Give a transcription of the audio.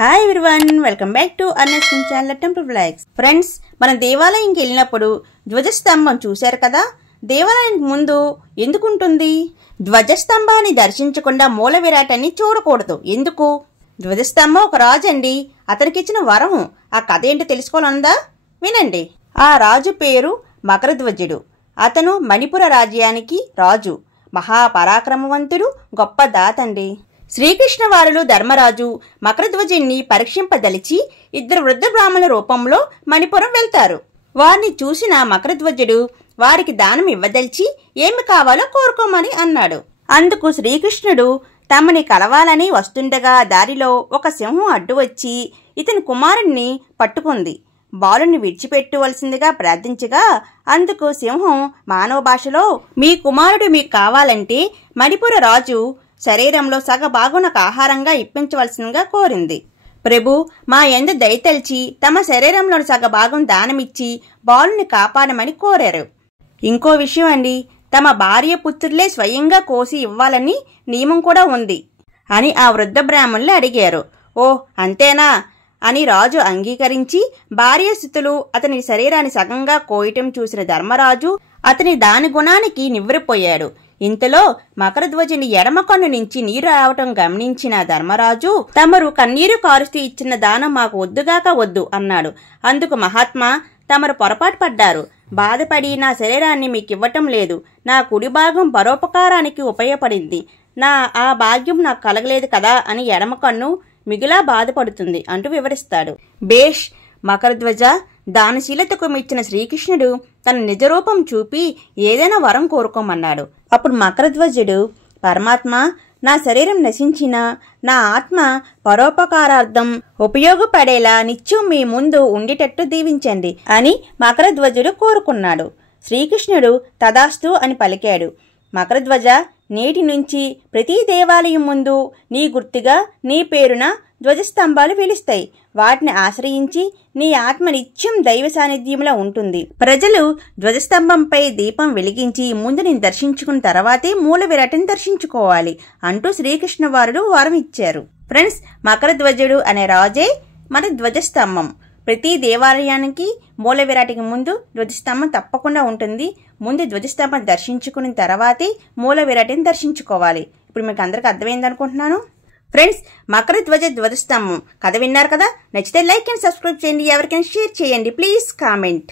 Hi everyone, welcome back to అన్నస్ channel temple vlogs. Friends, మనం దేవాలయంకి వెళ్ళినప్పుడు ధ్వజస్తంభం చూశారు కదా. దేవాలయానికి ముందు ఎందుకు ఉంటుంది? ధ్వజస్తంభాన్ని దర్శించకుండా మూల విరాటాన్ని చూడకూడదు. ఎందుకు? ధ్వజస్తంభం ఒక రాజు అండి, అతనికి ఇచ్చిన వరం. ఆ కథ ఏంటో తెలుసుకోవాలనుందా? వినండి. ఆ రాజు పేరు మకరధ్వజుడు. అతను మణిపుర రాజ్యానికి రాజు. మహాపరాక్రమవంతుడు, గొప్ప దాతండి. శ్రీకృష్ణ వారులు ధర్మరాజు మకరధ్వజుణ్ణి పరీక్షింపదలిచి 2 వృద్ధ బ్రాహ్మణుల రూపంలో మణిపురం వెళ్తారు. వారిని చూసిన మకరధ్వజుడు వారికి దానం ఇవ్వదలిచి ఏమి కావాలో కోరుకోమని అన్నాడు. అందుకు శ్రీకృష్ణుడు తమని కలవాలని వస్తుండగా దారిలో ఒక సింహం అడ్డు వచ్చి ఇతని కుమారుణ్ణి పట్టుకుంది. బాలుని విడిచిపెట్టవలసిందిగా ప్రార్థించగా అందుకు సింహం మానవ భాషలో, మీ కుమారుడు మీకు కావాలంటే మణిపుర రాజు శరీరంలో సగభాగునకు ఆహారంగా ఇప్పించవలసిందిగా కోరింది. ప్రభు, మా యందు దయతలిచి తమ శరీరంలోని సగభాగం దానమిచ్చి బాలుని కాపాడమని కోరారు. ఇంకో విషయం అండి, తమ భార్య పుత్రులే స్వయంగా కోసి ఇవ్వాలని నియమం కూడా ఉంది అని ఆ వృద్ధ బ్రాహ్మణులు అడిగారు. ఓ అంతేనా అని రాజు అంగీకరించి భార్యాస్థితులు అతని శరీరాన్ని సగంగా కోయటం చూసిన ధర్మరాజు అతని దాని గుణానికి నివ్వెరపోయాడు. ఇంతలో మకరధ్వజుని ఎడమ కన్ను నుంచి నీరు రావటం గమనించిన ధర్మరాజు, తమరు కన్నీరు కారుస్తూ ఇచ్చిన దానం మాకు వద్దుగాక వద్దు అన్నాడు. అందుకు మహాత్మా, తమరు పొరపాటు పడ్డారు. బాధపడి నా శరీరాన్ని మీకివ్వటం లేదు. నా కుడి భాగం పరోపకారానికి ఉపయోగపడింది. ఆ భాగ్యం నాకు కలగలేదు కదా అని ఎడమ కన్ను మిగిలా బాధపడుతుంది అంటూ వివరిస్తాడు. బేష్ మకరధ్వజ, దానశీలతకు మెచ్చిన శ్రీకృష్ణుడు తన నిజరూపం చూపి ఏదైనా వరం కోరుకోమన్నాడు. అప్పుడు మకరధ్వజుడు, పరమాత్మ, నా శరీరం నశించినా నా ఆత్మ పరోపకారార్థం ఉపయోగపడేలా నిత్యం మీ ముందు ఉండేటట్టు దీవించండి అని మకరధ్వజుడు కోరుకున్నాడు. శ్రీకృష్ణుడు తదాస్తు అని పలికాడు. మకరధ్వజ, నేటి నుంచి ప్రతి దేవాలయం ముందు నీ గుర్తుగా నీ పేరున ధ్వజస్తంభాలు వెలుస్తాయి. వాటిని ఆశ్రయించి నీ ఆత్మ నిత్యం దైవ సాన్నిధ్యంలో ఉంటుంది. ప్రజలు ధ్వజస్తంభంపై దీపం వెలిగించి ముందు నేను దర్శించుకున్న తర్వాతే మూల విరాటిని దర్శించుకోవాలి అంటూ శ్రీకృష్ణ వారులు వరం ఇచ్చారు. ఫ్రెండ్స్, మకరధ్వజుడు అనే రాజే మన ధ్వజస్తంభం. ప్రతి దేవాలయానికి మూల విరాటికి ముందు ధ్వజస్తంభం తప్పకుండా ఉంటుంది. ముందు ధ్వజస్తంభం దర్శించుకున్న తర్వాతే మూల విరాటిని దర్శించుకోవాలి. ఇప్పుడు మీకు అందరికి అర్థమైంది అనుకుంటున్నాను. ఫ్రెండ్స్, ధ్వజస్తంభం కథ విన్నారు కదా. నచ్చితే లైక్ అండ్ సబ్స్క్రైబ్ చేయండి. ఎవరికైనా షేర్ చేయండి. Please comment.